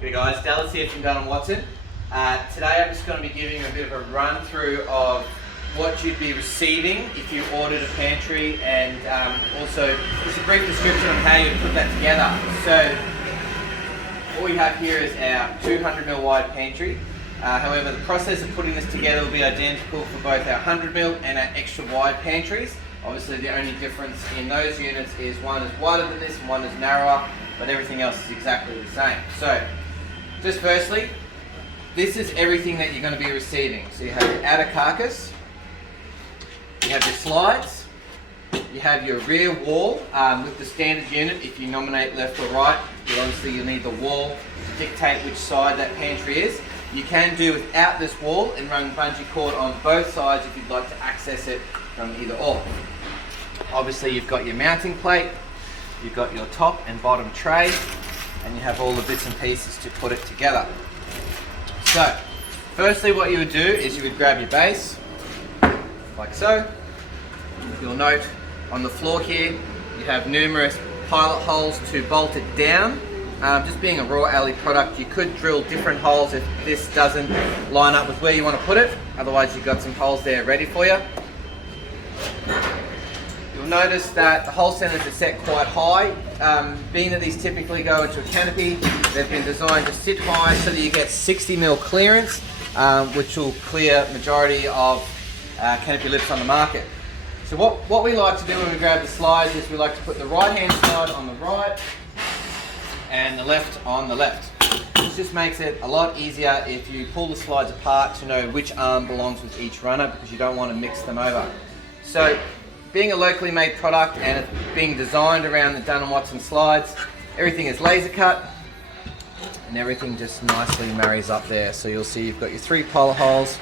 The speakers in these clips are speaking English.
Good guys, Dallas here from Dunn Watson. Today I'm just going to be giving you a bit of a run through of what you'd be receiving if you ordered a pantry, and also just a brief description on how you put that together. So what we have here is our 200mm wide pantry. However, the process of putting this together will be identical for both our 100mm and our extra wide pantries. Obviously the only difference in those units is one is wider than this and one is narrower, but everything else is exactly the same. So just firstly, this is everything that you're going to be receiving. So you have your outer carcass, you have your slides, you have your rear wall with the standard unit. If you nominate left or right, you'll need the wall to dictate which side that pantry is. You can do without this wall and run bungee cord on both sides if you'd like to access it from either or. Obviously you've got your mounting plate, you've got your top and bottom tray, and you have all the bits and pieces to put it together. So firstly what you would do is you would grab your base like so. You'll note on the floor here you have numerous pilot holes to bolt it down. Just being a raw alley product, you could drill different holes if this doesn't line up with where you want to put it. Otherwise you've got some holes there ready for you. You'll notice that the hole centers are set quite high. Being that these typically go into a canopy, they've been designed to sit high so that you get 60mm clearance, which will clear majority of canopy lips on the market. So what we like to do when we grab the slides is we like to put the right hand slide on the right and the left on the left. This just makes it a lot easier if you pull the slides apart to know which arm belongs with each runner, because you don't want to mix them over. So being a locally made product and it's being designed around the Dunn Watson slides, everything is laser cut and everything just nicely marries up there. So you'll see you've got your 3 pilot holes,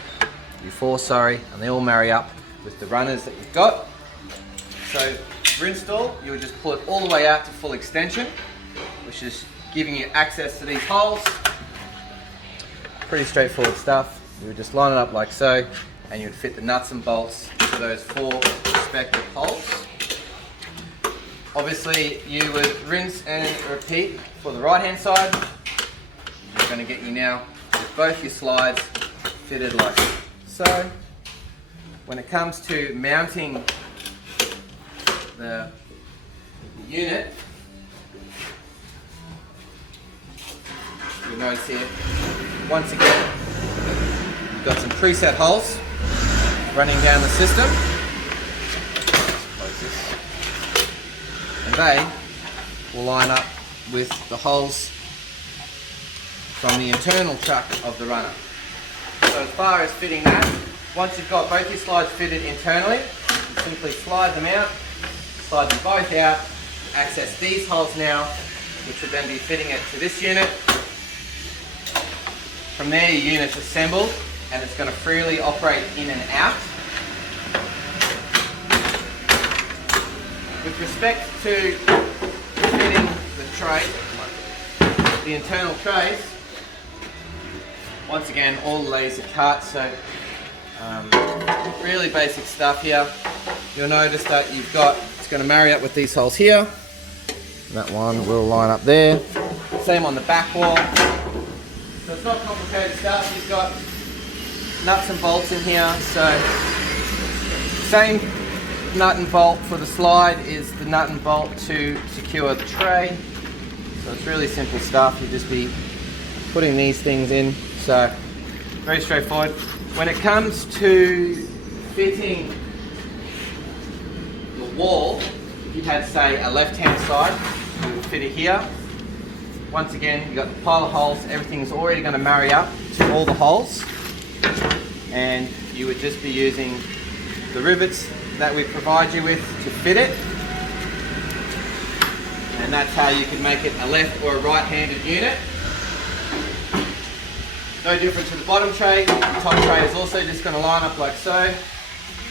your 4, sorry, and they all marry up with the runners that you've got. So for install, you would just pull it all the way out to full extension, which is giving you access to these holes. Pretty straightforward stuff. You would just line it up like so, and you would fit the nuts and bolts to those 4 respective holes. Obviously you would rinse and repeat for the right hand side. We're going to get you now with both your slides fitted like so. When it comes to mounting the unit, you'll notice here, once again, you've got some preset holes running down the system. Close this. And they will line up with the holes from the internal truck of the runner. So as far as fitting that, once you've got both your slides fitted internally, you simply slide them out, slide them both out, access these holes now, which will then be fitting it to this unit. From there your unit's assembled and it's going to freely operate in and out. With respect to fitting the tray, the internal trays, once again all laser cut, so really basic stuff here. You'll notice that it's going to marry up with these holes here. That one will line up there. Same on the back wall. So it's not complicated stuff. You've got nuts and bolts in here. So same nut and bolt for the slide is the nut and bolt to secure the tray. So it's really simple stuff. You just be putting these things in. So very straightforward. When it comes to fitting the wall, if you had say a left hand side, you would fit it here. Once again, you've got the pilot holes, everything's already going to marry up to all the holes, and you would just be using the rivets that we provide you with to fit it, and that's how you can make it a left or a right handed unit. No different to the bottom tray. The top tray is also just going to line up like so.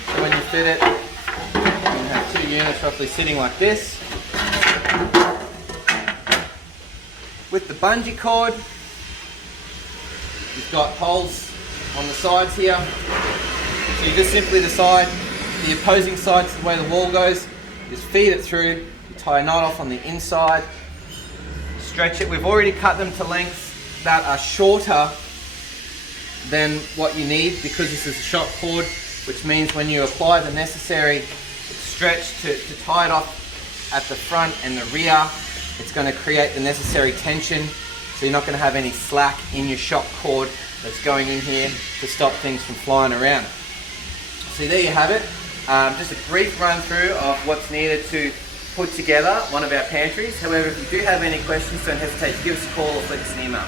So when you fit it, you can have 2 units roughly sitting like this. With the bungee cord, you've got holes on the sides here. So you just simply decide the opposing side to the way the wall goes. Just feed it through, you tie a knot off on the inside, stretch it. We've already cut them to lengths that are shorter than what you need, because this is a shock cord, which means when you apply the necessary stretch to tie it off at the front and the rear, it's going to create the necessary tension, so you're not going to have any slack in your shock cord that's going in here to stop things from flying around. So there you have it, just a brief run through of what's needed to put together one of our pantries. However, if you do have any questions, don't hesitate to give us a call or flick us an email.